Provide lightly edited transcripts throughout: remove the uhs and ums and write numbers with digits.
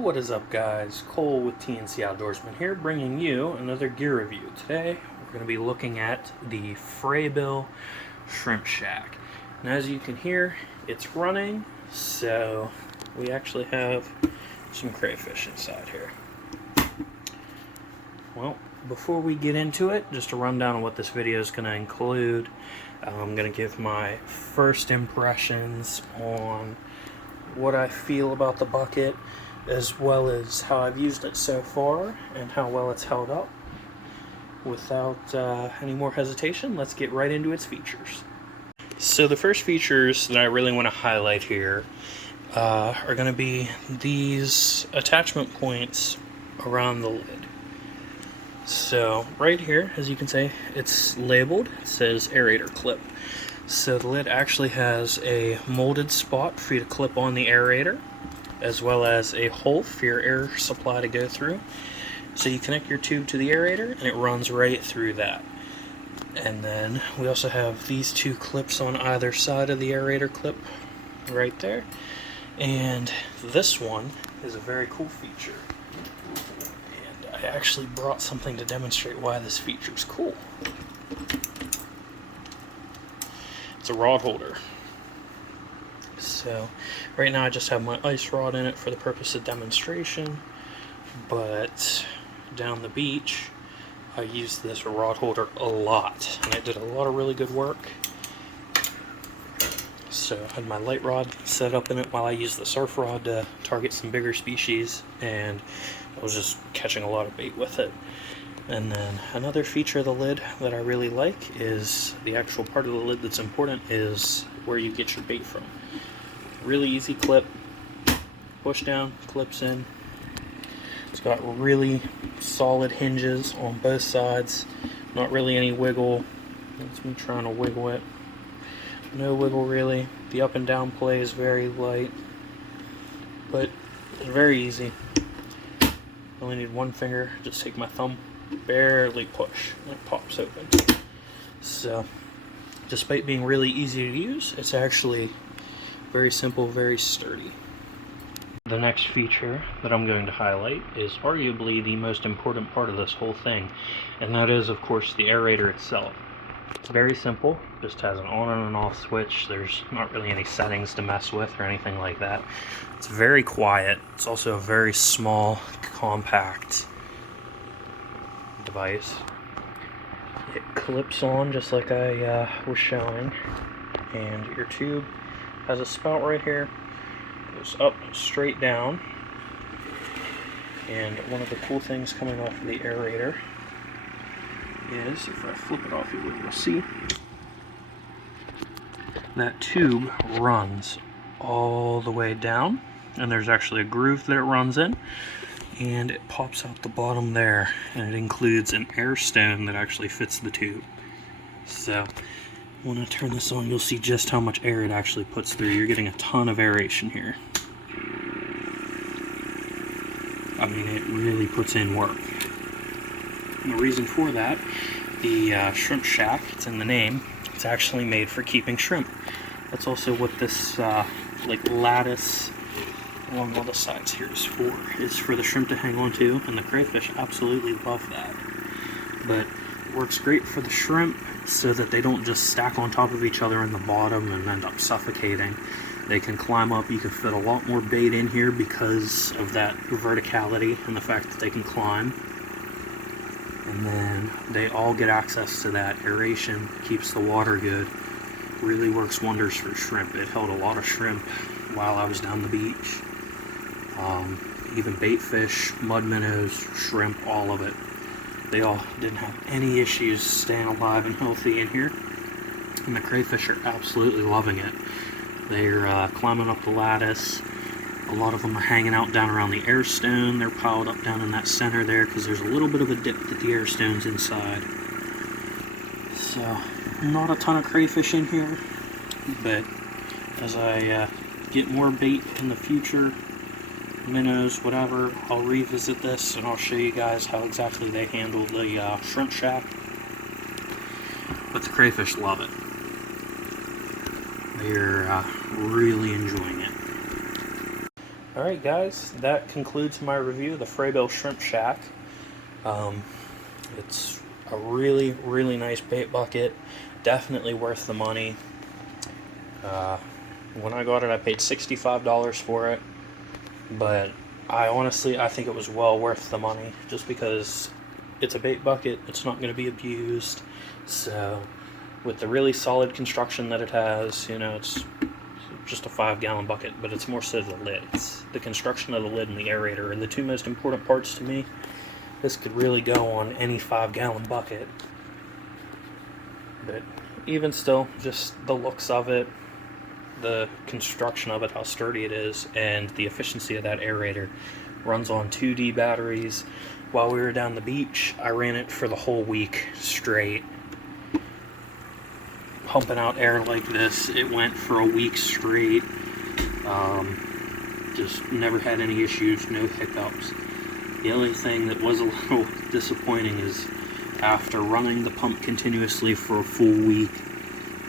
What is up, guys? Cole with TNC Outdoorsman here, bringing you another gear review. Today we're going to be looking at the FRABILL Shrimp Shak. And as you can hear, it's running, so we actually have some crayfish inside here. Well, before we get into it, just a rundown of what this video is going to include. I'm going to give my first impressions on what I feel about the bucket, as well as how I've used it so far and how well it's held up. Without any more hesitation, let's get right into its features. So the first features that I really want to highlight here are going to be these attachment points around the lid. So right here, as you can see, it's labeled. It says Aerator clip. So the lid actually has a molded spot for you to clip on the aerator, as well as a hole for your air supply to go through. So you connect your tube to the aerator and it runs right through that. And then we also have these two clips on either side of the aerator clip right there. And this one is a very cool feature. And I actually brought something to demonstrate why this feature is cool. It's a rod holder. So right now I just have my ice rod in it for the purpose of demonstration, but down the beach I used this rod holder a lot and it did a lot of really good work. So I had my light rod set up in it while I used the surf rod to target some bigger species, and I was just catching a lot of bait with it. And then another feature of the lid that I really like is the actual part of the lid that's important is where you get your bait from. Really easy clip, push down, clips in. It's got really solid hinges on both sides, not really any wiggle. That's me trying to wiggle it. No wiggle really. The up and down play is very light, but it's very easy. Only need one finger, just take my thumb, barely push, and it pops open. So, despite being really easy to use, it's actually very simple, very sturdy. The next feature that I'm going to highlight is arguably the most important part of this whole thing, and that is, of course, the aerator itself. It's very simple, just has an on and an off switch. There's not really any settings to mess with or anything like that. It's very quiet. It's also a very small, compact device. It clips on just like I was showing, and your tube has a spout right here, goes up straight down, and one of the cool things coming off of the aerator is, if I flip it off, you'll see that tube runs all the way down, and there's actually a groove that it runs in, and it pops out the bottom there, and it includes an air stone that actually fits the tube. So when I turn this on, you'll see just how much air it actually puts through. You're getting a ton of aeration here. I mean, it really puts in work. And the reason for that, the Shrimp Shak, it's in the name, it's actually made for keeping shrimp. That's also what this like lattice along all the sides here is for the shrimp to hang on to, and the crayfish absolutely love that. But it works great for the shrimp so that they don't just stack on top of each other in the bottom and end up suffocating. They can climb up. You can fit a lot more bait in here because of that verticality and the fact that they can climb. And then they all get access to that aeration, keeps the water good. Really works wonders for shrimp. It held a lot of shrimp while I was down the beach. Even bait fish, mud minnows, shrimp, all of it. They all didn't have any issues staying alive and healthy in here. And the crayfish are absolutely loving it. They're climbing up the lattice. A lot of them are hanging out down around the air stone. They're piled up down in that center there because there's a little bit of a dip that the air stone's inside. So, not a ton of crayfish in here, but as I get more bait in the future, minnows, whatever, I'll revisit this and I'll show you guys how exactly they handle the Shrimp Shak. But the crayfish love it. They're really enjoying it. Alright guys, that concludes my review of the FRABILL Shrimp Shack. It's a really, really nice bait bucket. Definitely worth the money. When I got it, I paid $65 for it. But I think it was well worth the money. Just because it's a bait bucket, it's not going to be abused. So, with the really solid construction that it has, you know, it's just a 5-gallon bucket, but it's more so the lid. It's the construction of the lid and the aerator are the two most important parts to me. This could really go on any 5-gallon bucket. But even still, just the looks of it, the construction of it, how sturdy it is, and the efficiency of that aerator. Runs on 2D batteries. While we were down the beach, I ran it for the whole week straight. Pumping out air like this, it went for a week straight. Just never had any issues, no hiccups. The only thing that was a little disappointing is after running the pump continuously for a full week,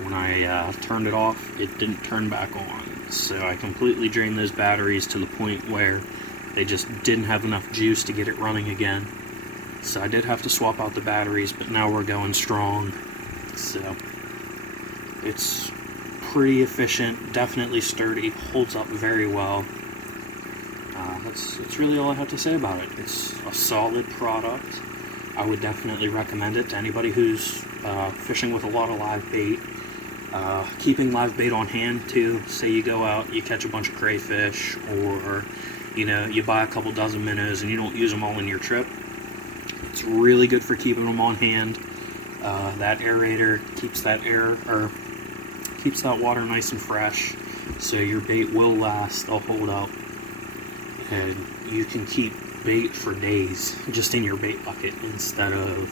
when I turned it off, it didn't turn back on. So I completely drained those batteries to the point where they just didn't have enough juice to get it running again. So I did have to swap out the batteries, but now we're going strong. So it's pretty efficient, definitely sturdy, holds up very well. That's really all I have to say about it. It's a solid product. I would definitely recommend it to anybody who's fishing with a lot of live bait. Keeping live bait on hand too. Say you go out, you catch a bunch of crayfish, or you know, you buy a couple dozen minnows and you don't use them all in your trip. It's really good for keeping them on hand. That aerator keeps that keeps that water nice and fresh, so your bait will last, they'll hold up, and you can keep bait for days just in your bait bucket instead of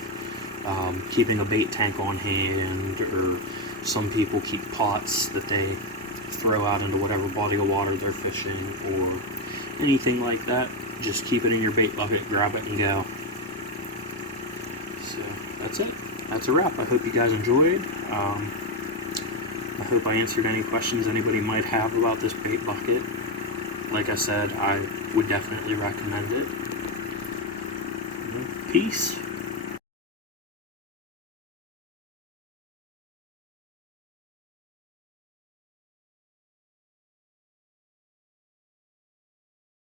keeping a bait tank on hand, or some people keep pots that they throw out into whatever body of water they're fishing or anything like that. Just keep it in your bait bucket, grab it and go. So that's it. That's a wrap. I hope you guys enjoyed. I hope I answered any questions anybody might have about this bait bucket. Like I said, I would definitely recommend it. Peace.